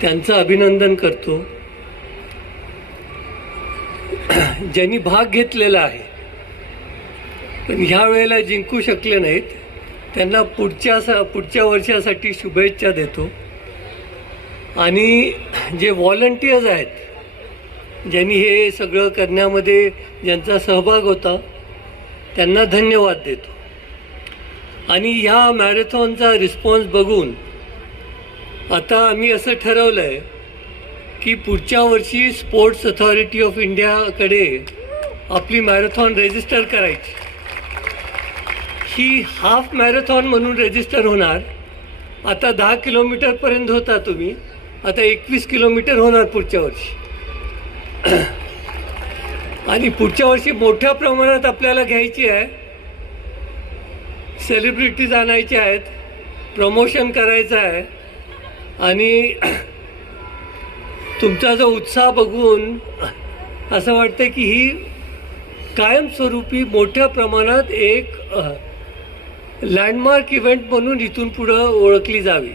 त्यांचं अभिनंदन करतो. ज्यांनी भाग घेतलेला आहे पण ह्या वेळेला जिंकू शकले नाहीत, त्यांना पुढच्या वर्षासाठी शुभेच्छा देतो. आणि जे व्हॉलंटियर्स आहेत, ज्यांनी हे सगळं करण्यामध्ये ज्यांचा सहभाग होता, त्यांना धन्यवाद देतो. आणि ह्या मॅरेथॉनचा रिस्पॉन्स बघून आता आम्ही असं ठरवलं आहे की पुढच्या वर्षी स्पोर्ट्स अथॉरिटी ऑफ इंडियाकडे आपली मॅरेथॉन रजिस्टर करायची. ही हाफ मॅरेथॉन म्हणून रजिस्टर होणार. आता 10 किलोमीटरपर्यंत होता तुम्ही, आता 21 किलोमीटर होणार पुढच्या वर्षी. आणि पुढच्या वर्षी मोठ्या प्रमाणात आपल्याला घ्यायची आहे. सेलिब्रिटीज आणायचे आहेत, प्रमोशन करायचं आहे. आणि तुमचा जो उत्साह बघून असं वाटतं की ही कायमस्वरूपी मोठ्या प्रमाणात एक लँडमार्क इव्हेंट म्हणून इथून पुढं ओळखली जावी.